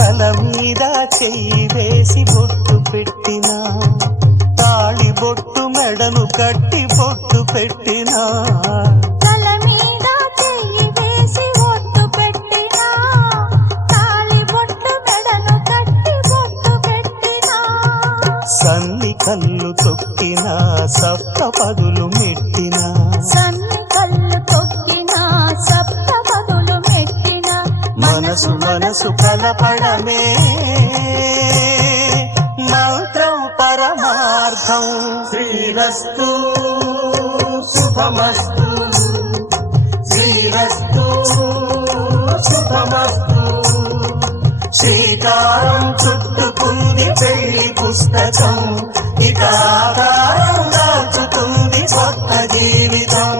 తల మీద చెయ్యి వేసి బొట్టు పెట్టినా, తాళి బొట్టు మెడను కట్టి బొట్టు పెట్టినా, తల మీద చెయ్యి వేసి బొట్టు పెట్టినా, తాళి బొట్టు మెడను కట్టి బొట్టు పెట్టినా, సన్ని కళ్ళు తొక్కినా సప్త పదులు మెట్టినా, సన్ని కళ్ళు తొక్కినా సప్త పదులు మెట్టినా, మనసు మనసు కలపడమే మంత్రం పరమార్థం. శ్రీరస్తు శుభమస్తు, శ్రీరస్తు శుభమస్తు. శ్రీకారం చుట్టుకుంది పెళ్లి పుస్తకం, ఇక ఆకారం దాచుతుంది కొత్త జీవితం.